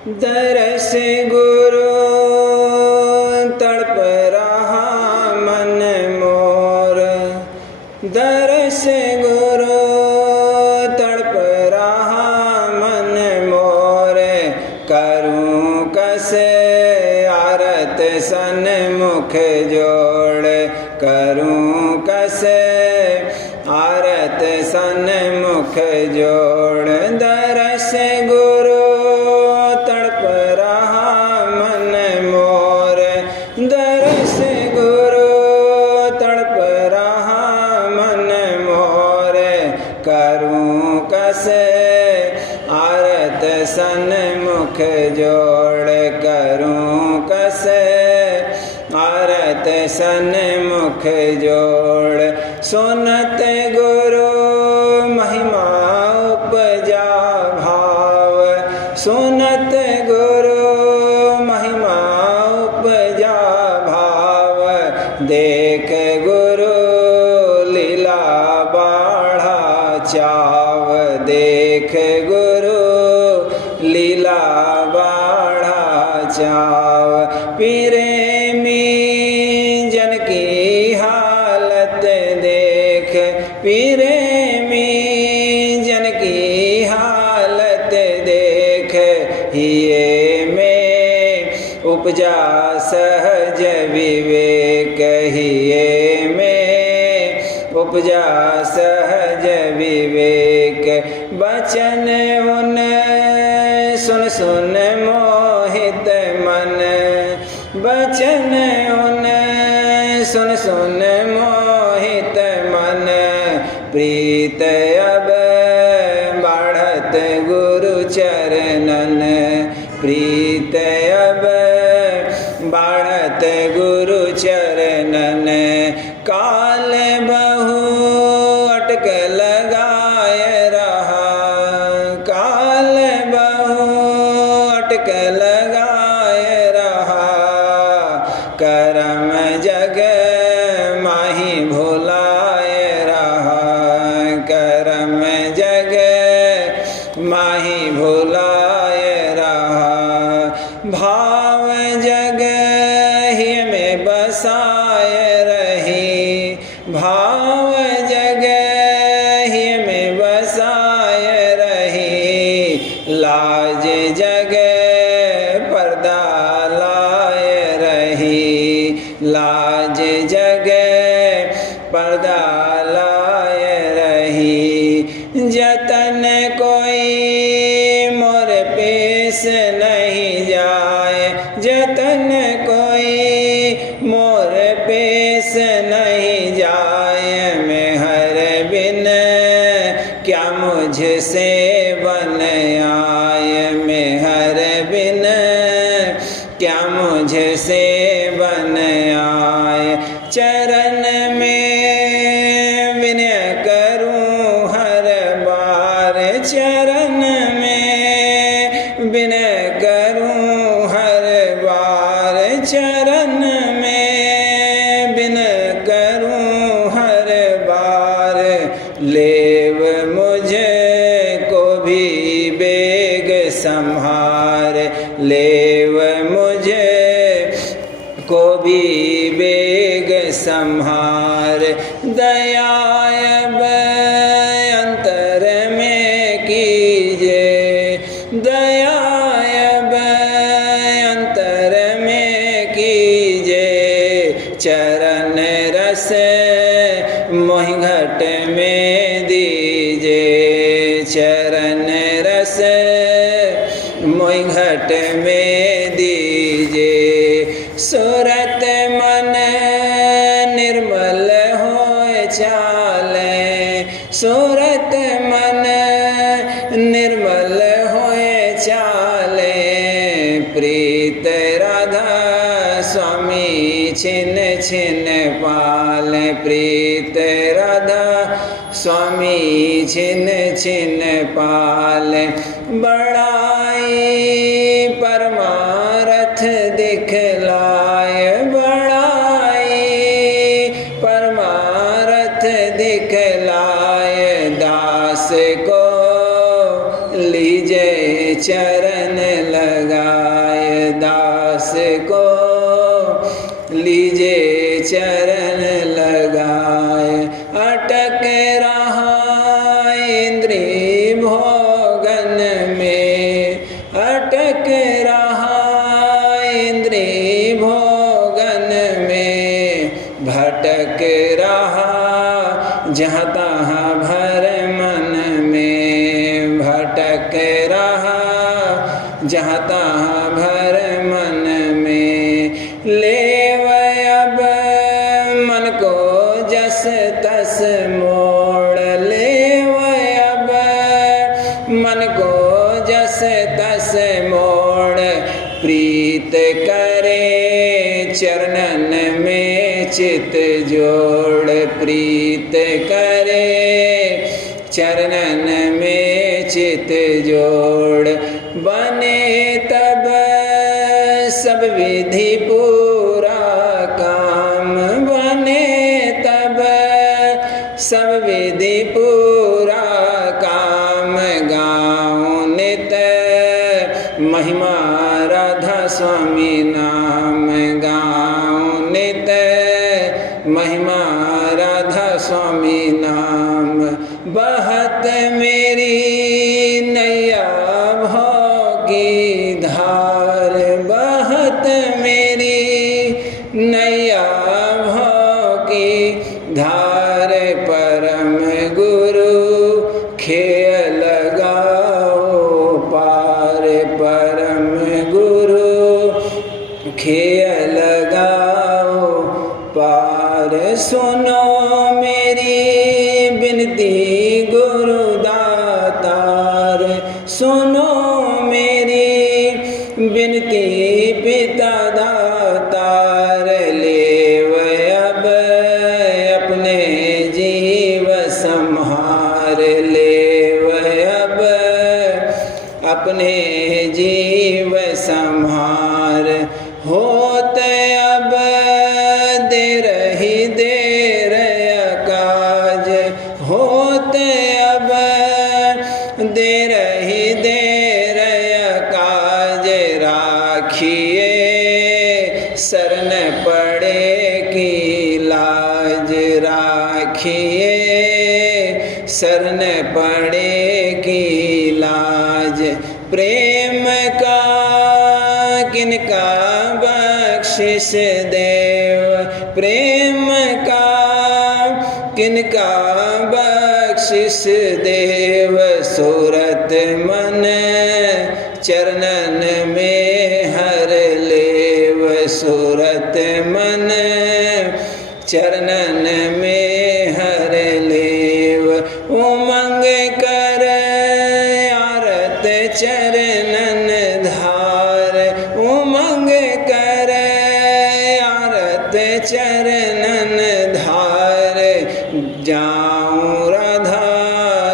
दरस गुरु तड़प रहा मन मोर, दरस गुरु तड़प रहा मन मोर, करूं कैसे आरत सन्मुख जोड़, करूं कैसे आरत सन्मुख जोड़। दरस गुरु तड़प रहा मन मोर, दरस गुरु तड़प रहा मन मोर, करूं कैसे आरत सन्मुख जोड़, करूं कैसे आरत सन्मुख जोड़। सुनत गुरु महिमा उपजा भाव, सुनत गुरु महिमा उपजा भाव, देख गुरु लीला बाढ़ा चाव, देख गुरु लीला बाढ़ा चाव। प्रेमी जन की हालत देख, प्रेमी जन की हालत देख, हिये में उपजा सहज विवेक, हिये में उपजा सहज विवेक। बचन उन सुन सुन मोहित मन, बचन उन सुन सुन मोहित मन, प्रीत अब बढ़त गुरु चरणन, प्रीत अब बढ़त गुरु चरणन। काल बहु अटक लगाए रहा, काल बहु अटक लगाए रहा, करम जग माही भुलाए रहा, करम जग माही भुलाए रहा। भाव जग ही में बसाए रही, भाव जग ही में बसाए रही, लाज जग पर्दा लाए रही, लाज जग पर्दा लाए रही। जतन कोई मोर पेश नहीं जाए, जतन कोई मोर पेश नहीं जाए, मैं हर बिन क्या मुझसे बन आए, मैं हर बिन क्या मुझसे बन आए। चरण में विनय करूं हर बार, चरण में विनय करूं हर बार, चरण में विनय करूं हर बार। लेव मुझे को भी बेग संहार, लेव मुझे को भी बेग संहार। दया अब अंतर में कीजे, दया अब अंतर में कीजे, चरण रस मोहि घट में दीजे, चरण रस मोहि घट में दीजे। सूरत मन निर्मल होए चाले, सूरत मन निर्मल होए चाले, प्रीत राधा स्वामी छिन छिन पाले, प्रीत राधा स्वामी छिन छिन पाले। बड़ाई परमारथ दिखलाए, बड़ाई परमारथ दिखलाए, दास को लीजे चरण लगाए दास को, लीजे चरण लगाए। अटक रहा इंद्रिय भोगन में, अटक रहा इंद्रिय भोगन में, भटक रहा जहाँ तहाँ भर मन में, भटक रहा जहाँ तहाँ भर मन में। लेव अब मन को जस तस मोड़, लेव अब मन को जस तस मोड़। प्रीत करे चरणन में चित जोड़, प्रीत करे चरणन में चित जोड़। बने तब सब विधि पूरा काम, बने तब सब विधि पूरा काम। गाऊं नित महिमा राधा स्वामी नाम, गाऊं नित महिमा राधा स्वामी नाम। बहत मेरी नैया भव की धार, बहत मेरी नैया भव की धार। परम गुरु खेय लगाओ पार, परम गुरु खेय लगाओ पार। सुनो मेरी बिनती गुरु दातार, सुनो मेरी बिनती पिता दातार। लेव अब अपने जीव संहार, लेव अब अपने जीव संहार। होत अब देर ही देर काज, होत अब देर ही देर काज। राखिए शरण पड़े की लाज, राखिए शरण पड़े की लाज। प्रेम का किनका बख्शिश देव, प्रेम का किनका बख्शिश देव। सूरत मन चरणन में हर लेव, सूरत मन चरणन में हर लेव। उमंग कर आरत चरणन धार, उमंग कर आरत चरणन धार। जाऊं राधा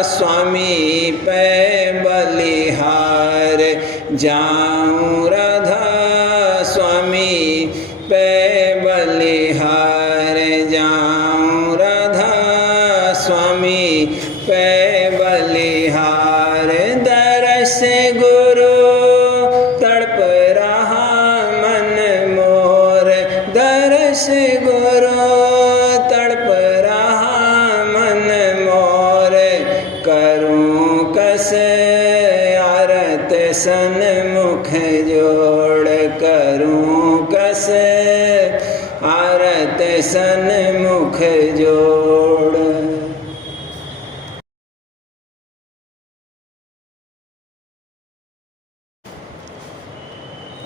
स्वामी पे बलिहार, जाऊं राधा स्वामी पे बलिहार, जाऊं राधा स्वामी पे बलिहार। दरस गुरु तड़प रहा मन मोर, दरस गुरु तड़प रहा मन मोर। करूं कस आरत सन्मुख जोड़, करूं कस आरत सन्मुख जोड़।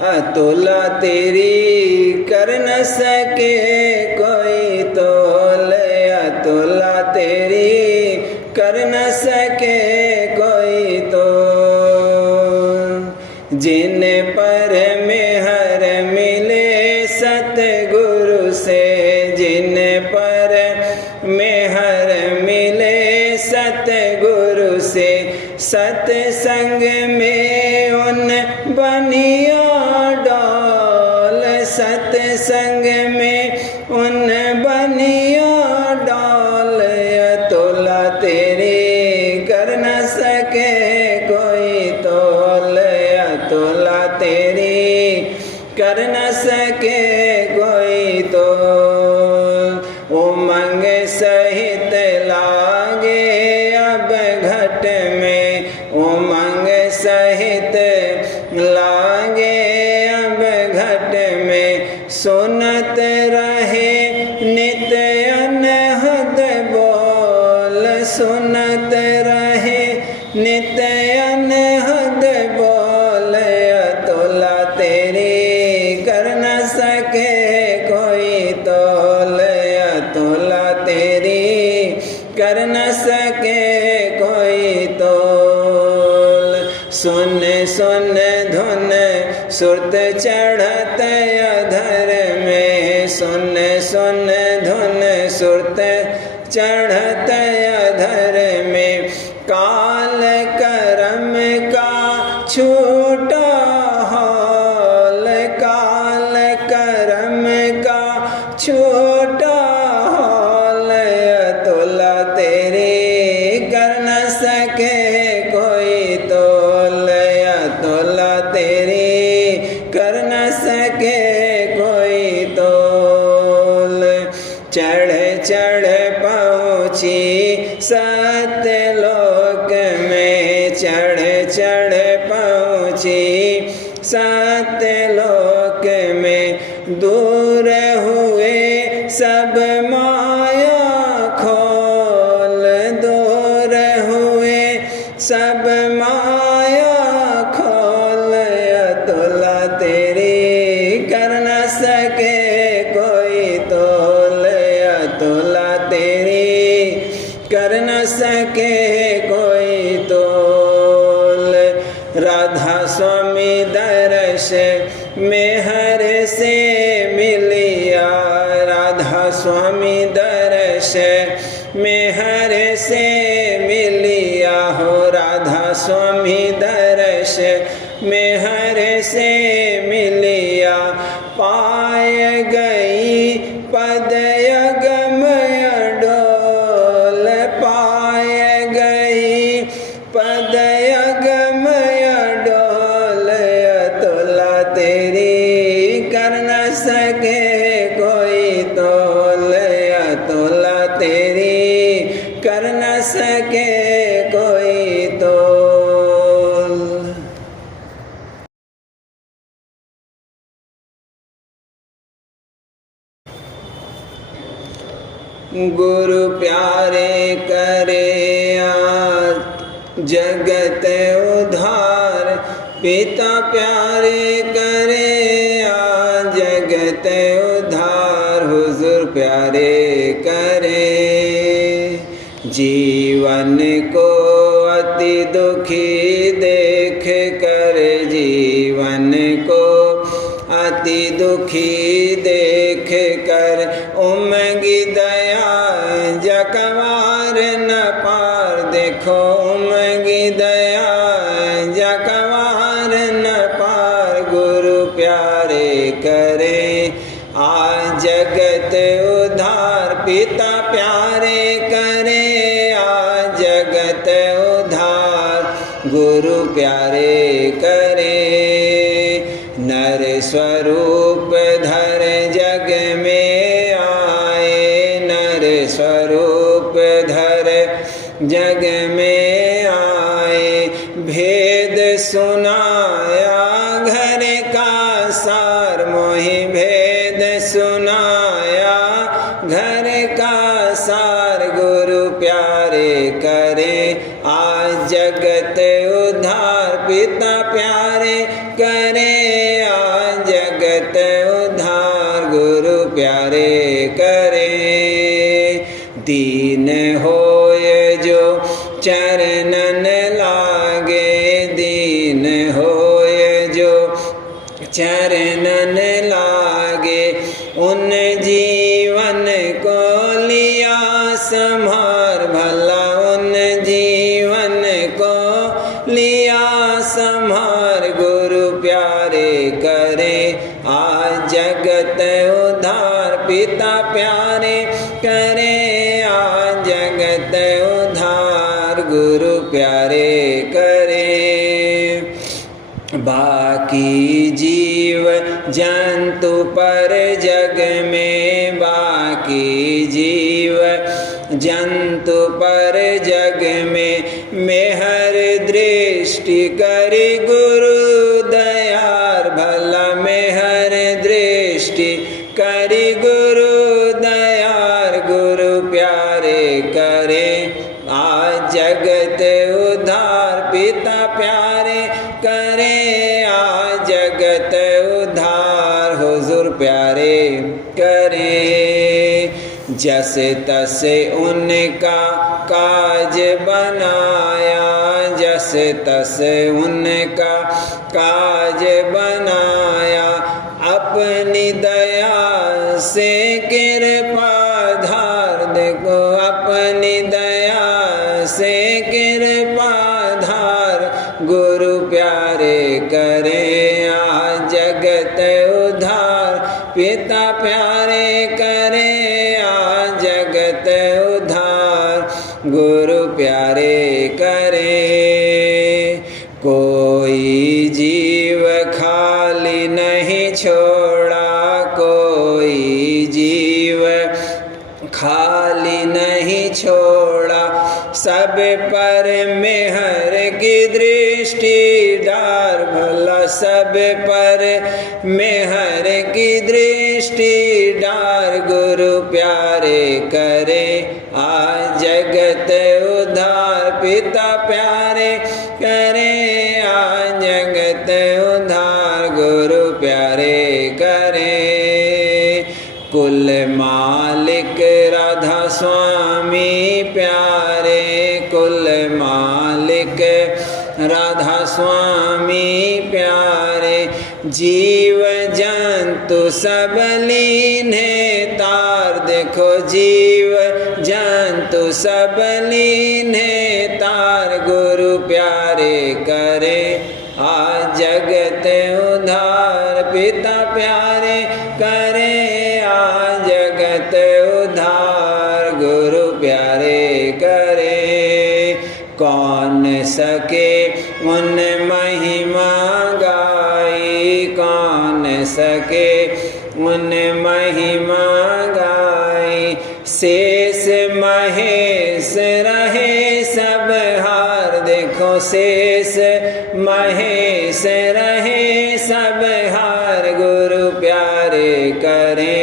अतुला तेरी कर न सके कोई तोल, अतुला तेरी कर न सके कोई तोल। जिन पर मेहर मिले सतगुरु से, जिन पर मेहर मिले सतगुरु से। सत्संग में उन बनिया डाल, सत्संग में उन बनिया डाल। अतुला तेरी कर न सके कोई तोल, सुनत रहे नित अनहद बोल, अतुला तेरी कर न सके कोई तोल, अतुला तेरी कर न सके कोई तोल। सुन सुन धुन सुरत चढ़त अधर में, सुन सुन धुन सुरत चढ़त अधर में, काल करम का छूटा हौल, काल करम का छूटा हौल, अतुला तेरी कर न सके कोई तोल, अतुला तेरी कर न सके कोई तोल। चढ़ चढ़ पहुँची सत्यलोक में, चढ़ चढ़ पहुँची सत्यलोक में, दूर हुए सब माया खोल, दूर हुए सब माया खोल, अतुला तेरी कर न सके कोई तोल, अतुला तेरी कर न सके कोई तोल। राधा स्वामी दर्श में हर से मिलिया, राधा स्वामी दर्श में हर से मिलिया हो, राधा स्वामी दर्श में हर से मिलिया, पाय गई पद अगमय डोल, पाय गई पद अगमय डोल, अतुला तेरी कर न सके कोई तोल, अतुला तेरी कर न सके कोई तोल। गुरु प्यारे करे आज जगत उद्धार, पिता प्यारे करे आज जगत उद्धार, हुजूर प्यारे करे जीवन को अति दुखी देख कर, जीवन को अति दुखी देख कर, उमगी दया जकवार न पार, देखो उमगी दया जकवार न पार, गुरु प्यारे करे आज जगत उद्धार, पिता प्यारे करे आज जगत उद्धार, गुरु प्यारे करे नर स्वरूप धर जग में आए, नर स्वरूप धर जग में आए, भेद सुनाया घर का सार, मोहि भेद सुनाया घर का सार, गुरु प्यारे करे आज जगत उद्धार, पिता प्यारे करे आज जगत उद्धार, गुरु प्यारे करे दीन होय जो चरणन लागे, दीन होय जो चरणन लागे, उन जीवन को लिया संभार, भला उन जीवन को लिया संभार, गुरु प्यारे करे आज जगत उद्धार, पिता प्यारे करे आज जगत उद्धार, गुरु प्यारे करे। बाकी जीव जंतु पर जग में, बाकी जीव जंतु पर जग में, मेहर दृष्टि करी गुरु दयार, भला मेहर दृष्टि करी गुरु दयार, गुरु प्यारे करे आज जगत उद्धार पिता प्यारे करे, आज जगत उद्धार हुजूर प्यारे करे। जस तस उनका काज बनाया, जस तस उनका काज बनाया, अपनी दया से कृपा धार। देखो अपनी दया से कृपा धार गुरु प्यारे करे, आज जगत उद्धार पिता प्यारे करे, आज जगत उद्धार गुरु प्यारे करे। कोई जीव खाली नहीं छोड़ा, कोई जीव खाली नहीं छोड़ा, सब पर मेहर की दृष्टि डार। भला सब पर मेहर की दृष्टि डार गुरु प्यारे करे, आज जगत उद्धार पिता प्यारे करे, आज जगत उद्धार गुरु प्यारे करे। कुल मालिक राधा स्वामी प्यारे, कुल मालिक राधा स्वामी प्यारे, जीव जंतु सब लीने तार। देखो जीव जंतु सब लीने तार गुरु प्यारे करे, आज जगत उद्धार पिता प्यारे करे, आज जगत उद्धार गुरु प्यारे करे। कौन सके उन महिमा गाई, कौन सके उन महिमा गाई, शेष महेश रहे सब हार। देखो शेष महेश रहे सब हार गुरु प्यारे करे,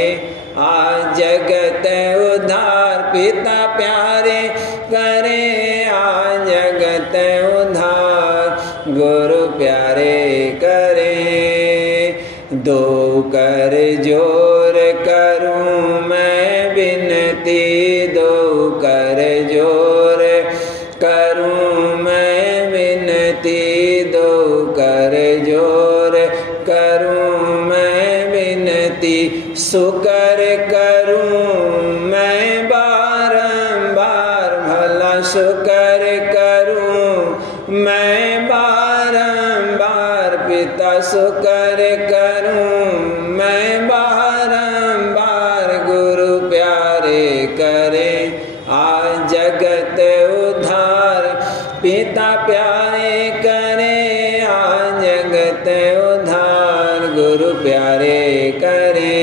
आज जगत उद्धार पिता प्यारे करे, आज जगत उद्धार गुरु प्यारे करे। दो कर जोर करूं मैं बिनती, दो कर जोर करूं मैं बिनती, दो कर जोर करूं मैं बिनती, शुकर करूं मैं बारंबार। भला शुकर करूं मैं बारंबार, पिता शुकर करूं मैं बारंबार गुरु प्यारे करे, आज जगत उद्धार पिता प्यारे करे, आज जगत उद्धार गुरु प्यारे करे।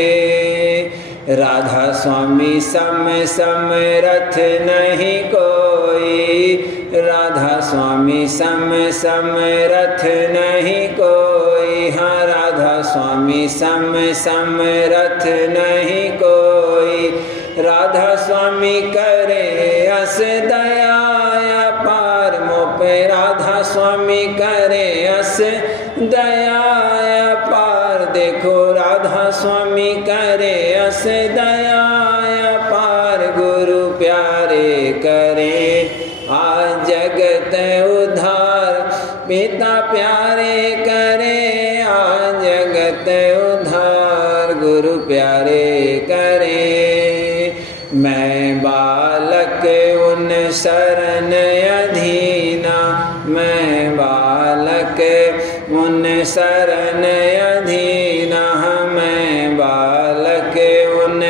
राधा स्वामी सम समरथ नहीं कोई, राधा स्वामी सम समरथ नहीं कोई, हाँ राधा स्वामी सम समरथ नहीं कोई, राधा स्वामी करे अस दया पार मोपे, राधा स्वामी करे अस दया पार। देखो राधा स्वामी करे अस दया पार गुरु प्यारे करे, आज जगत उद्धार पिता प्यारे करे, आज जगत उद्धार गुरु प्यारे करे। मैं बालक उन शरण अधीना, मैं बालक उन शरण अधीना, मैं बालक उन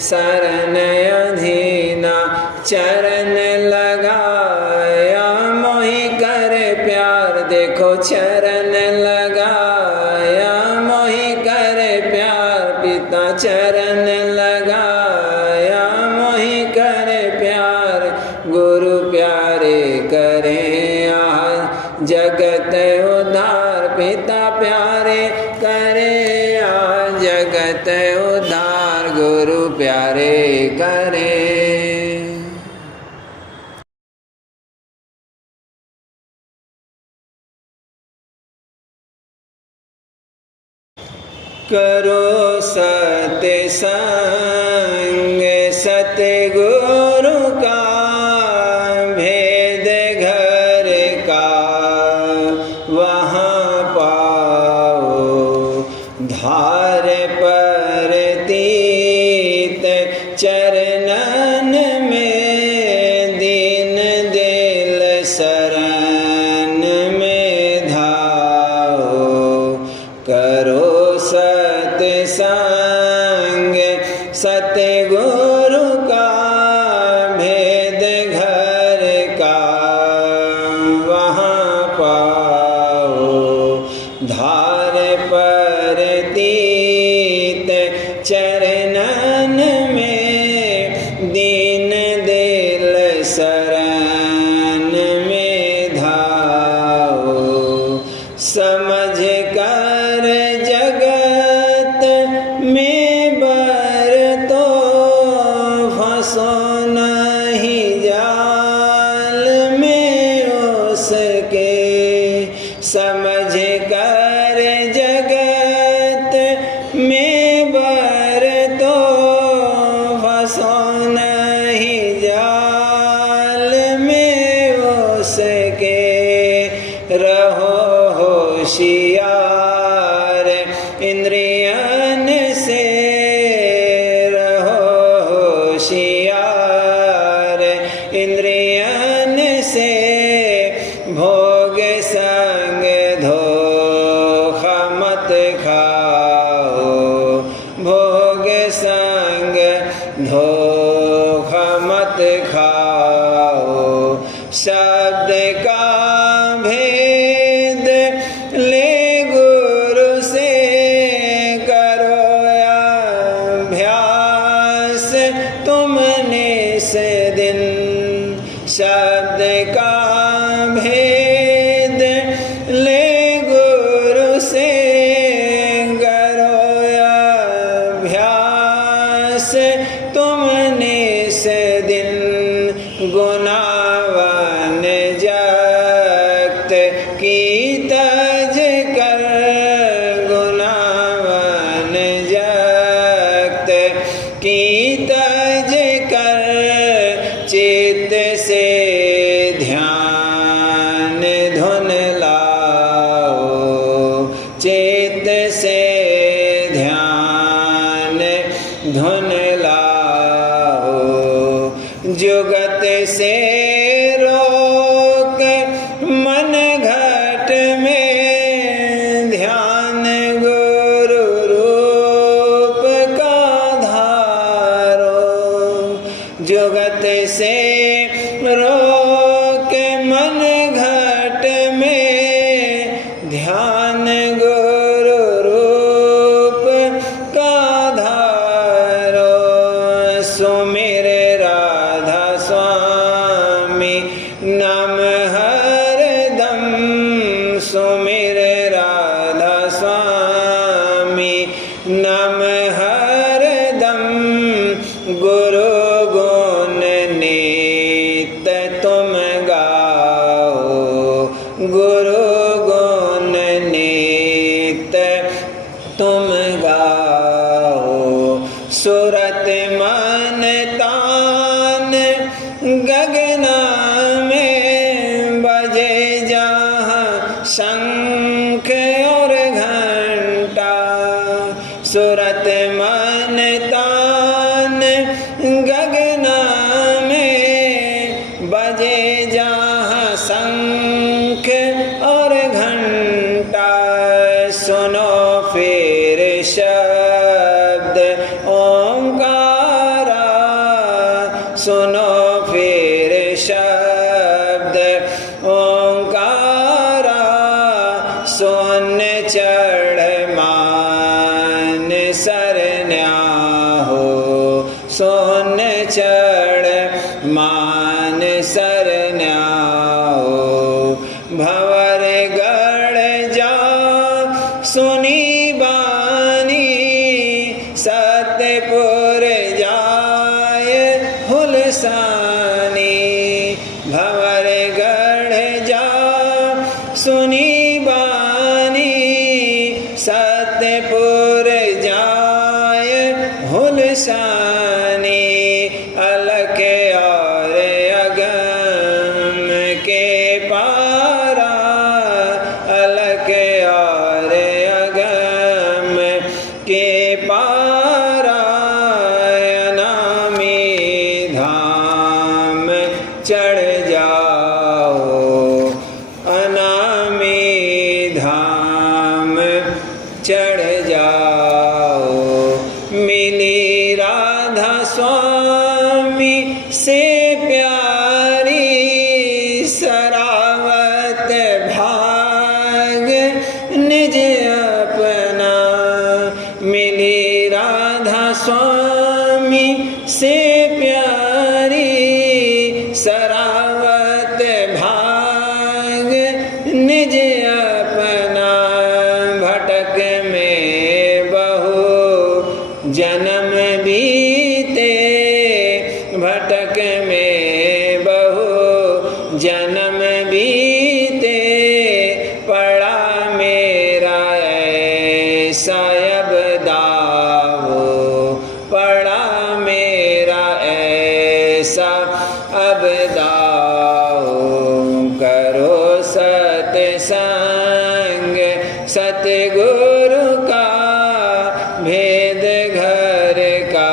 शरण अधीना, चरण लगाया मोहि कर प्यार। देखो चरण लगाया मोहि कर प्यार, पिता चरण लगाया मोहि कर प्यार गुरु प्यारे करे, आज जगत उद्धार पिता प्यारे करे, आज जगत उद्धार गुरु प्यारे करे। करो सत्संग सतगुरु का भेद घर का वहाँ पाओ धार पर तीत चरणन में दीन दिल शरण में धाओ करो सत्संग सतगुरु का भेद घर का वहाँ पाओ धार पर तीत चरणन में दीन दिल शरण में धाओ समझ कर जगत में बरतो फंसो नहीं जाल में उसके समझ कर जगत में बरतो फंसो नहीं जाल में उसके रहो होशियार इंद्रियन से रहो होशियार इंद्रियन से भोग संग धोखा मत खाओ भोग संग धोखा मत खाओ शब्द का भेद ले गुरु से करो अभ्यास तुमने से दिन शब्द का भेद ले गुरु से करो अभ्यास तुमने से दिन गुनावन जगत की तज कर गुनावन जगत की तज कर चित्त से ध्यान धुन लाओ चित्त से ध्यान धुन लाओ जुगत से रोक मन घट में ध्यान गुरु रूप का धारो जुगत से रोक मन घट में ध्यान गुरु रूप का धारो सुमिर राधा स्वामी नाम हरदम सुमिर राधा स्वामी नाम हरदम गुरु गुण नित तुम गाओ गुरु गुण नित तुम गाओ सुरत मन तान गगना में बजे जहाँ शंख और घंटा सुरत मन तान गगना में बजे जहाँ शंख और घंटा सुनो फिर शब्द ओंकारा सुनो फिर शब्द ओंकारा सुन चढ़ मान सरन्या हो सुन चढ़ मान सरन्या हो भंवर गढ़ जा सुनी बानी सतपुर जाय हुलसानी भंवर गढ़ जा सुनी बानी सतपुर जन्म बीते पड़ा मेरा ऐसा अब दावो, पड़ा मेरा ऐसा अब दावो। करो सत्संग सतगुरु का, भेद घर का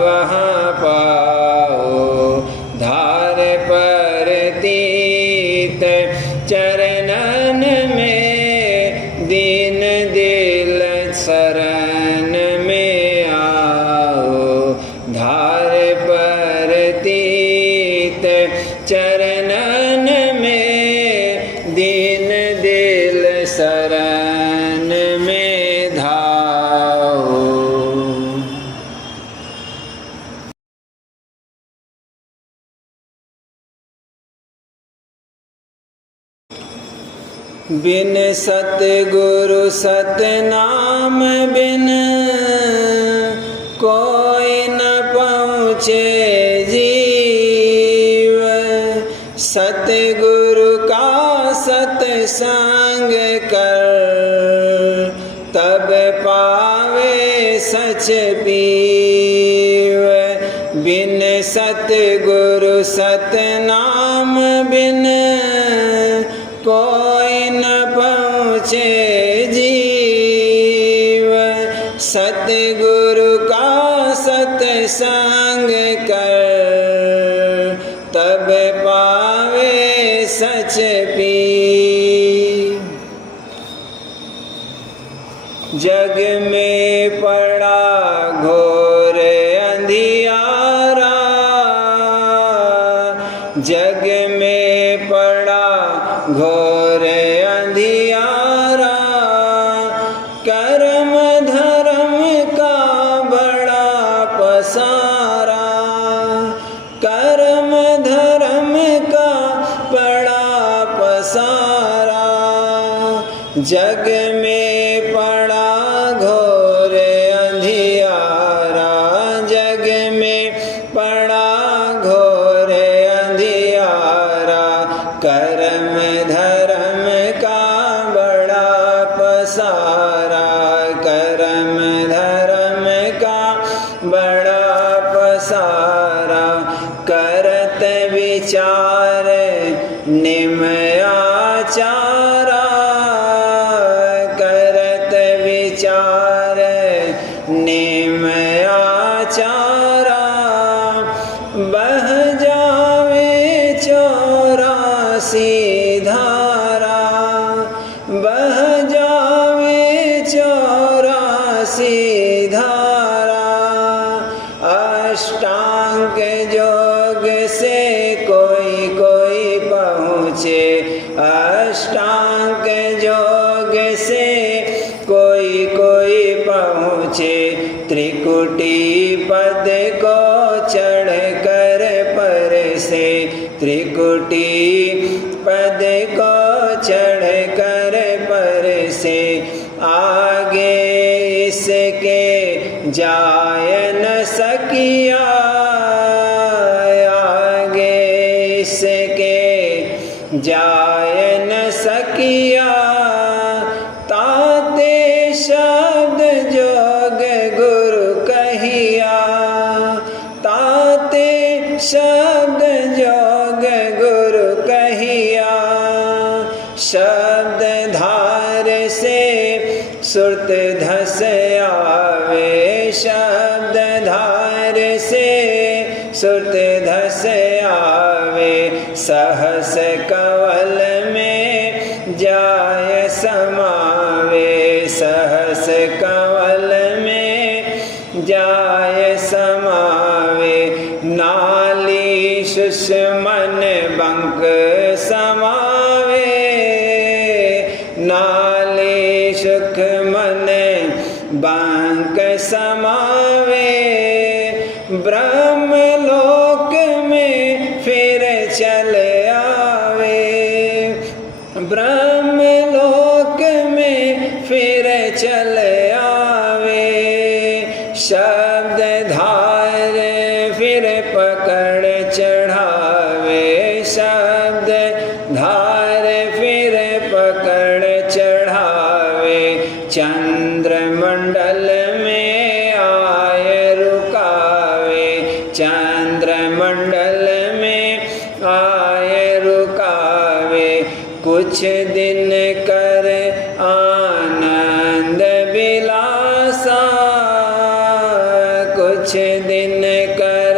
वहाँ पाओ। धार पर तीत चरणन में, दीन दिल शरण में आओ। धार पर तीत चरणन में, दीन दिल शरण में धाओ। बिन सतगुरु सतनाम बिन, कोई न पहुँचे जीव। सतगुरु का सत्संग कर, तब पावे सच पीव। बिन सतगुरु सतनाम बिन, कोई न पहुँचे जीव। सतगुरु का सत्संग कर, तब पावे सच पी। जग में पड़ा घोर अंधियारा, जग में पड़ा घोर अंधियारा। कर्म धर्म का बड़ा पसारा, कर्म धर्म का बड़ा पसारा। जग में पड़ा घोर अंधियारा, जग में पड़ा घोर अंधियारा। कर्म धर्म का बड़ा पसारा, कर्म धर्म का बड़ा पसारा। करत विचार निम आचारा, करत विचार निम आचारा। बह जावे 84 धारा, बह जावे 84 धारा। अष्टांग योग से कोई कोई पहुँचे, अष्टांग योग से कोई कोई पहुँचे। त्रिकुटी पद को चढ़ कर पर से, त्रिकुटी पद को चढ़ कर पर से। आगे इसके जाय न सकिया, आगे इसके जाय न सकिया। ताते शब्द जोग गुरु कहिया, ताते शब्द जोग गुरु कहिया। शब्द धार से सुरत धस आवे, शब्द धार से सुरत धस आवे। सहस कवल में जाय समावे, सहस कवल में जाय समावे। नाली सुषमन बंक समावे, नाली सुख मन बंक समावे। ब्रह्मलोक में फिर चल आवे, ब्रह्मलोक में फिर चल आवे। शब्द धार फिर पकड़ चढ़ावे, शब्द शब्द धार फिर पकड़ चढ़ावे, चंद्रमंडल में आए रुकावे, चंद्रमंडल में आए रुकावे। कुछ दिन कर आनंद विलासा, कुछ दिन कर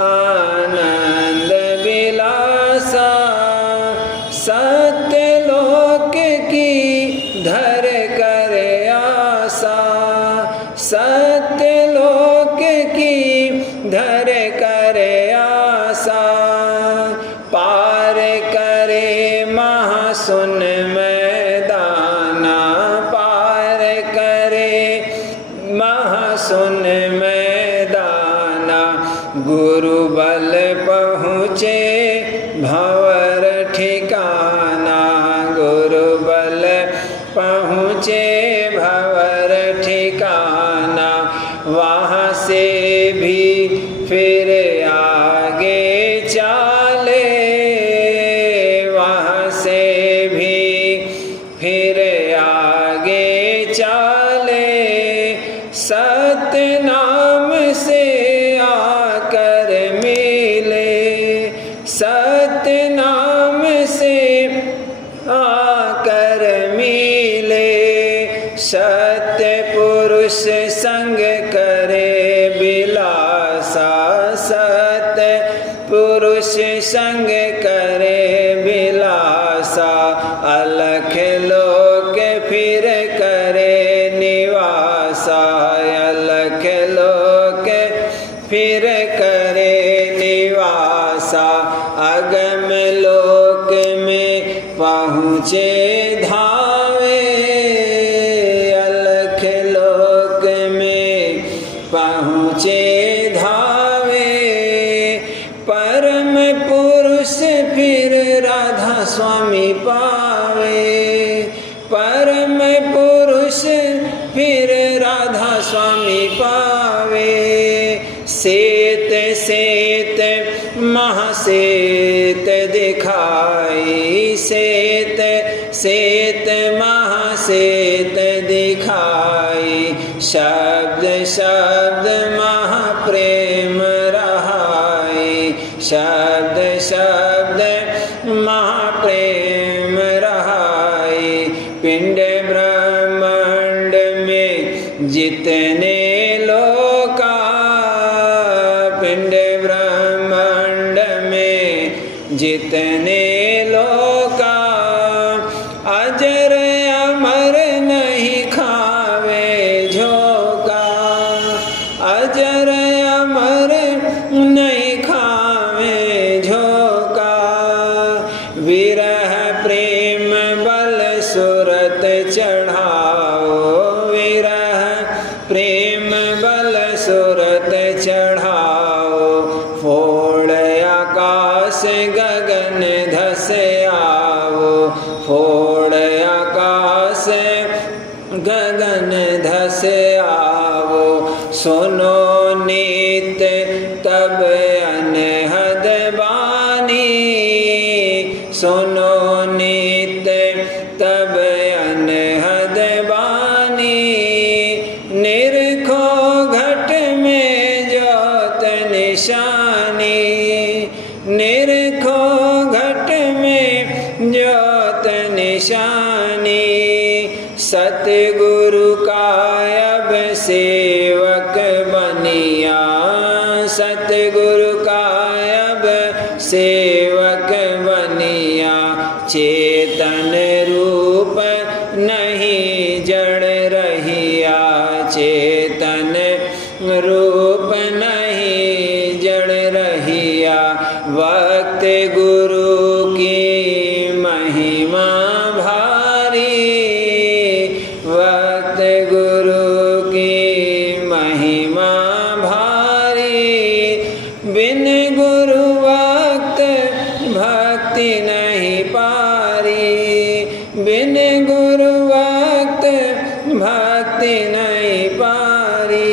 आनंद विलासा। सत्यलोक की धर कर आशा, सत्यलोक की धर कर आशा। पार करे महासुन मैदाना, पार करे महासुन मैदाना। गुरु बल पहुँचे भंवर ठिकाना, गुरु बल पहुँचे भंवर ठिकाना। वहाँ से भी फिर आगे चाले, वहाँ से भी फिर आगे चाले। सत्य नाम से आकर मिले, सत्य नाम से आकर मिले। सत्य पुरुष संग करे बिलासा, सत्य पुरुष संग करे बिलासा। अलख लोक फिर करे निवासा, अलख लोक फिर करे निवासा। अगम लोक में पहुँचे धावे, अलख लोक में पहुँचे धावे। परम पुरुष फिर राधा स्वामी पावे, परम पुरुष फिर राधा स्वामी पावे। सेत सेत महासेत दिखाई, सेत सेत महासेत दिखाई। शब्द शब्द महाप्रेम रहाई, शब्द शब्द महाप्रेम रहाई। पिंड ब्रह्मांड में जितने लोका, पिंड ब्रह्मांड में जितने लोका। अजर अमर नहीं खावे झोंका, अजर अमर नहीं खावे झोंका। विरह प्रेम बल सुरत चढ़ाओ, विरह प्रेम बल सुरत चढ़ाओ। फोड़ आकाश गगन धस आओ, फोड़ आकाश गगन धस आओ। सुनो नित तब अनहद बानी, सुनो नित तब अनहद बानी। निरखो घट में ज्योत निशानी, निरखो घट में ज्योत निशानी। सतगुरु का अब सेवक बनिया, सतगुरु का अब सेवक बनिया। चेतन रूप नहीं जड़ रहिया, चेतन रूप नहीं जड़ रहिया। वक्त गुरु की महिमा भारी, वक्त गुरु की महिमा भारी। बिन गुरु वक्त भक्ति नहीं पारी, बिन गुरु वक्त भक्ति नहीं पारी।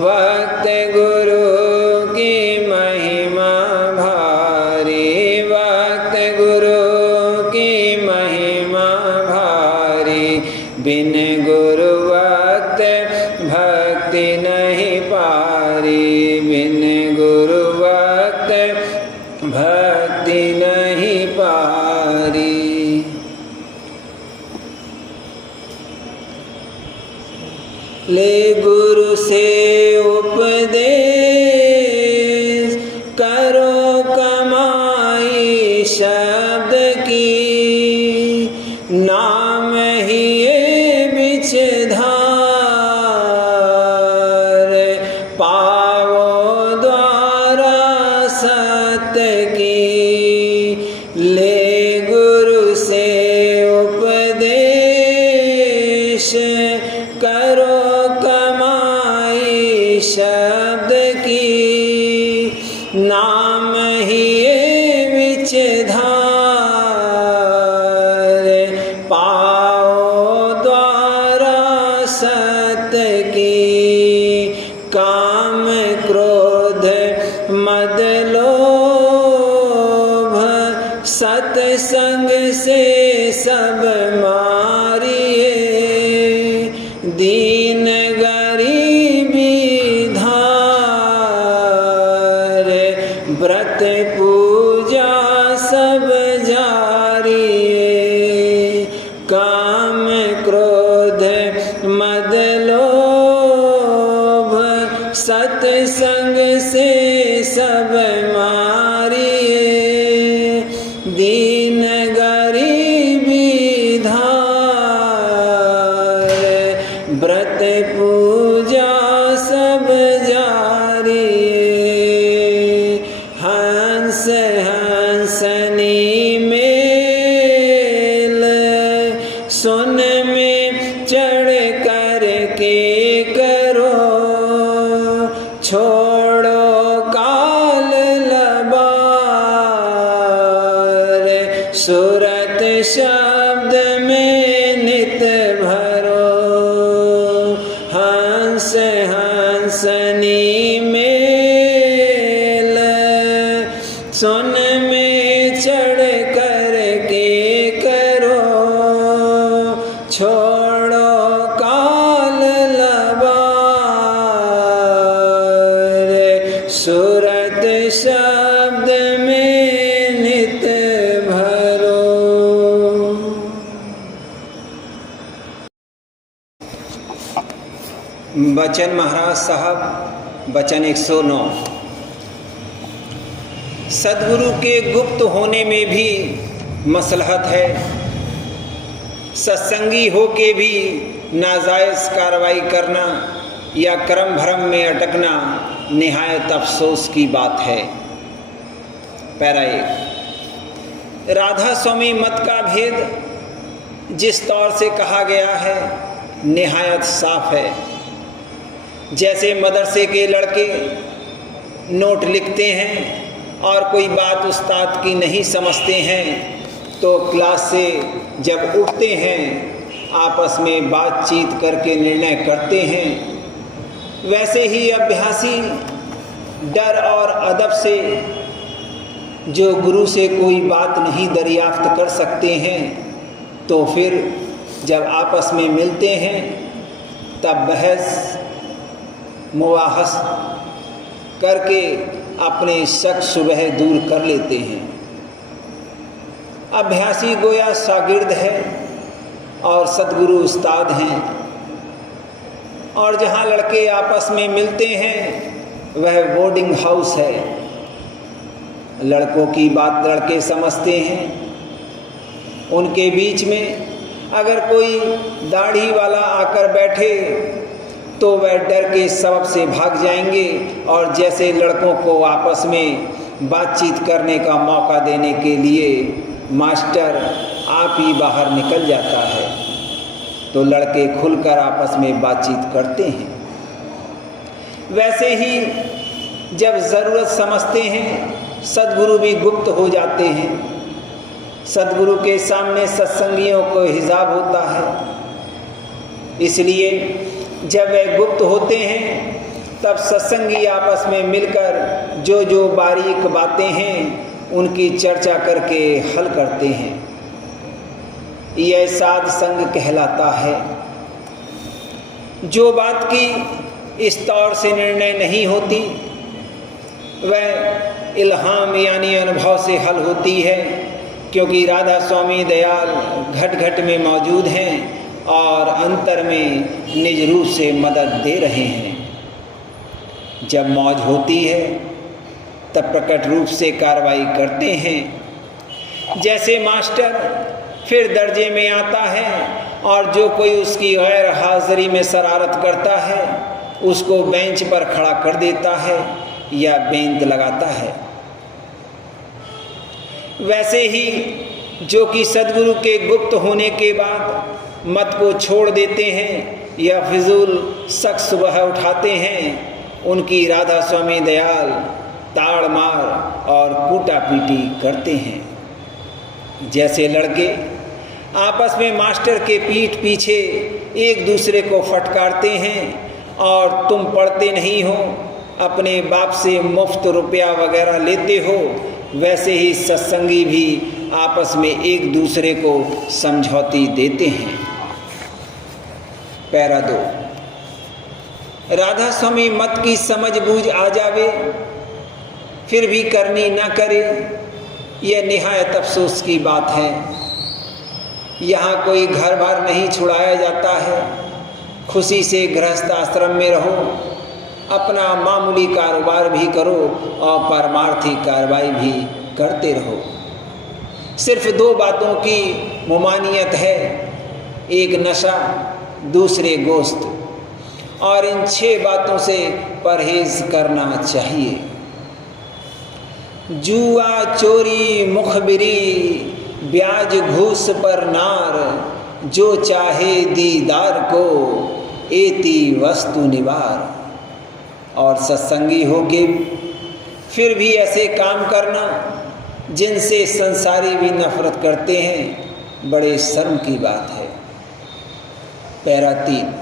वक्त गुरु की महिमा भारी, वक्त गुरु की महिमा भारी, बिन गुरु वक्त भक्ति नहीं पारी, बिन गुरु वक्त भक्ति नहीं पारी। ले गुरु से उपदेश, करो कमाई शब्द की, नाम ही ये बिचधार, पावो द्वारा सत्य की। ले गुरु से उपदेश, करो कमाई शब्द की, नाम ही ये विचधार, पाओ द्वारा सत्य की। काम क्रोध मद लोभ, सत्संग से सब मारिए, दीन गरीबी धार, व्रत पूजा सब जारिए। काम क्रोध मद लोभ, सत्संग से सब मारिए, दीन गरीबी धार, व्रत पूजा सब जारिए। हंस हंसनी मेल, सुन में चढ़ कर के करो, छोड़ो काल लबार, सूरत शब्द में नित भरो। हंस हंसनी मेल, सुन में चढ़ कर के करो, छोड़ो काल लबार, सूरत शब्द में नित भरो। बचन महाराज साहब, बचन 109। सद्गुरु के गुप्त होने में भी मसलहत है, सत्संगी हो के भी नाजायज़ कार्रवाई करना या कर्म भरम में अटकना निहायत अफसोस की बात है। पैरा 1। राधा स्वामी मत का भेद जिस तौर से कहा गया है निहायत साफ है। जैसे मदरसे के लड़के नोट लिखते हैं और कोई बात उस्ताद की नहीं समझते हैं तो क्लास से जब उठते हैं आपस में बातचीत करके निर्णय करते हैं, वैसे ही अभ्यासी डर और अदब से जो गुरु से कोई बात नहीं दरियाफ्त कर सकते हैं तो फिर जब आपस में मिलते हैं तब बहस मुबाहस करके अपने शक शुबह दूर कर लेते हैं। अभ्यासी गोया शागिर्द है और सद्गुरु उस्ताद हैं, और जहाँ लड़के आपस में मिलते हैं वह बोर्डिंग हाउस है। लड़कों की बात लड़के समझते हैं, उनके बीच में अगर कोई दाढ़ी वाला आकर बैठे तो वह डर के सबब से भाग जाएंगे और जैसे लड़कों को आपस में बातचीत करने का मौका देने के लिए मास्टर आप ही बाहर निकल जाता है तो लड़के खुलकर आपस में बातचीत करते हैं। वैसे ही जब ज़रूरत समझते हैं सद्गुरु भी गुप्त हो जाते हैं। सद्गुरु के सामने सत्संगियों को हिजाब होता है, इसलिए जब वे गुप्त होते हैं तब सत्संगी आपस में मिलकर जो जो बारीक बातें हैं उनकी चर्चा करके हल करते हैं। यह साध संग कहलाता है। जो बात की इस तौर से निर्णय नहीं होती वह इल्हाम यानी अनुभव से हल होती है, क्योंकि राधा स्वामी दयाल घट घट में मौजूद हैं और अंतर में निज रूप से मदद दे रहे हैं। जब मौज होती है तब प्रकट रूप से कार्रवाई करते हैं। जैसे मास्टर फिर दर्जे में आता है और जो कोई उसकी गैर हाजिरी में शरारत करता है उसको बेंच पर खड़ा कर देता है या बेंत लगाता है, वैसे ही जो कि सद्गुरु के गुप्त होने के बाद मत को छोड़ देते हैं या फिजूल शक सुबह उठाते हैं, उनकी राधा स्वामी दयाल ताड़ मार और कूटा पीटी करते हैं। जैसे लड़के आपस में मास्टर के पीठ पीछे एक दूसरे को फटकारते हैं और तुम पढ़ते नहीं हो, अपने बाप से मुफ्त रुपया वगैरह लेते हो, वैसे ही सत्संगी भी आपस में एक दूसरे को समझौती देते हैं। पैरा 2। राधा स्वामी मत की समझ बूझ आ जावे फिर भी करनी ना करे, यह निहायत अफसोस की बात है। यहाँ कोई घर बार नहीं छुड़ाया जाता है। खुशी से गृहस्थ आश्रम में रहो, अपना मामूली कारोबार भी करो और परमार्थी कार्रवाई भी करते रहो। सिर्फ 2 बातों की मुमानियत है, एक नशा, दूसरे गोश्त, और इन 6 बातों से परहेज करना चाहिए। जुआ, चोरी, मुखबिरी, ब्याज घूस पर नार, जो चाहे दीदार को एती वस्तु निवार। और सत्संगी होके फिर भी ऐसे काम करना जिनसे संसारी भी नफरत करते हैं, बड़े शर्म की बात है। पैरा 3।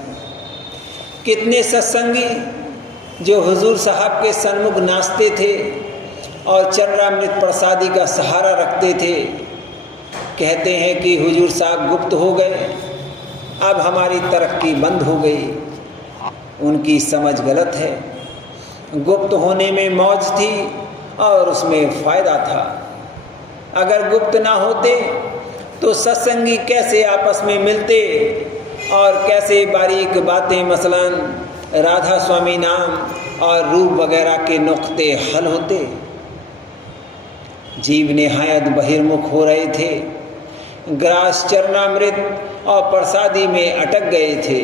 कितने सत्संगी जो हुजूर साहब के सन्मुख नाचते थे और चरणामृत प्रसादी का सहारा रखते थे, कहते हैं कि हुजूर साहब गुप्त हो गए, अब हमारी तरक्की बंद हो गई। उनकी समझ गलत है। गुप्त होने में मौज थी और उसमें फ़ायदा था। अगर गुप्त ना होते तो सत्संगी कैसे आपस में मिलते और कैसे बारीक बातें, मसलन राधा स्वामी नाम और रूप वगैरह के नुक्ते हल होते। जीव निहायत बहिर्मुख हो रहे थे, ग्रास चरणामृत और प्रसादी में अटक गए थे,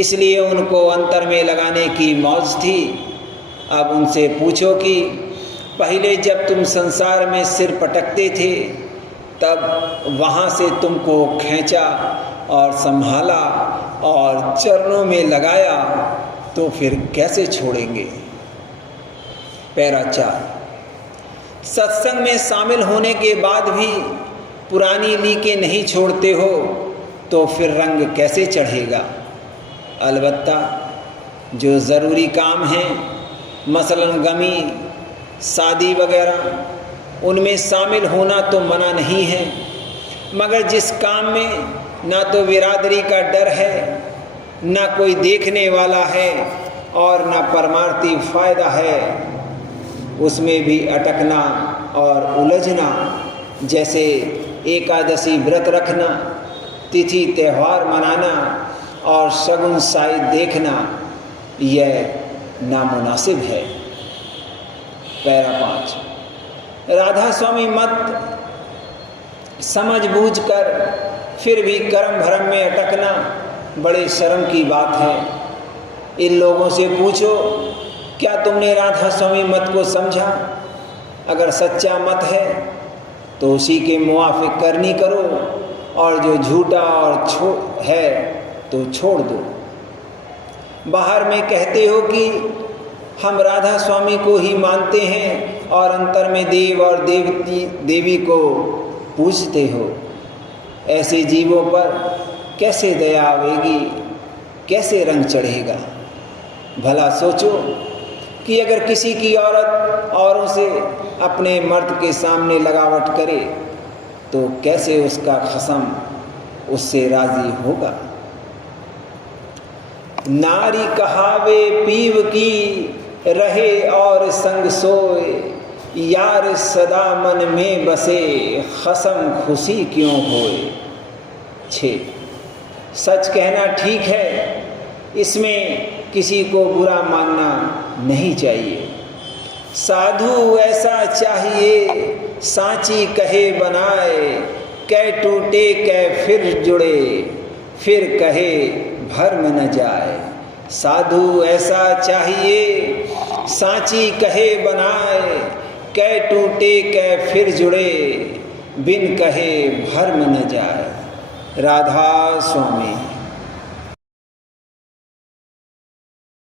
इसलिए उनको अंतर में लगाने की मौज थी। अब उनसे पूछो कि पहले जब तुम संसार में सिर पटकते थे तब वहाँ से तुमको खींचा और संभाला और चरणों में लगाया, तो फिर कैसे छोड़ेंगे। पैरा 4। सत्संग में शामिल होने के बाद भी पुरानी लीकें नहीं छोड़ते हो तो फिर रंग कैसे चढ़ेगा। अलबत्ता जो ज़रूरी काम हैं, मसलन गमी, शादी वगैरह, उनमें शामिल होना तो मना नहीं है, मगर जिस काम में ना तो बिरादरी का डर है, ना कोई देखने वाला है और ना परमार्थी फ़ायदा है, उसमें भी अटकना और उलझना, जैसे एकादशी व्रत रखना, तिथि त्यौहार मनाना और शगुन साई देखना, यह नामुनासिब है। पैरा 5। राधा स्वामी मत समझ बूझ कर फिर भी कर्म भरम में अटकना बड़े शर्म की बात है। इन लोगों से पूछो, क्या तुमने राधा स्वामी मत को समझा? अगर सच्चा मत है तो उसी के मुआफिक करनी करो, और जो झूठा और है तो छोड़ दो। बाहर में कहते हो कि हम राधा स्वामी को ही मानते हैं और अंतर में देव और देवी को पूजते हो। ऐसे जीवों पर कैसे दया आवेगी, कैसे रंग चढ़ेगा? भला सोचो, कि अगर किसी की औरत औरों से अपने मर्द के सामने लगावट करे तो कैसे उसका खसम उससे राजी होगा। नारी कहावे पीव की रहे और संग सोए, यार सदा मन में बसे खसम खुशी क्यों होए। 6 सच कहना ठीक है, इसमें किसी को बुरा मानना नहीं चाहिए। साधु ऐसा चाहिए सांची कहे बनाए, कै टूटे कै फिर जुड़े फिर कहे भर्म न जाए। साधु ऐसा चाहिए सांची कहे बनाए, कै टूटे कै फिर जुड़े बिन कहे भर्म न जाए। राधा स्वामी।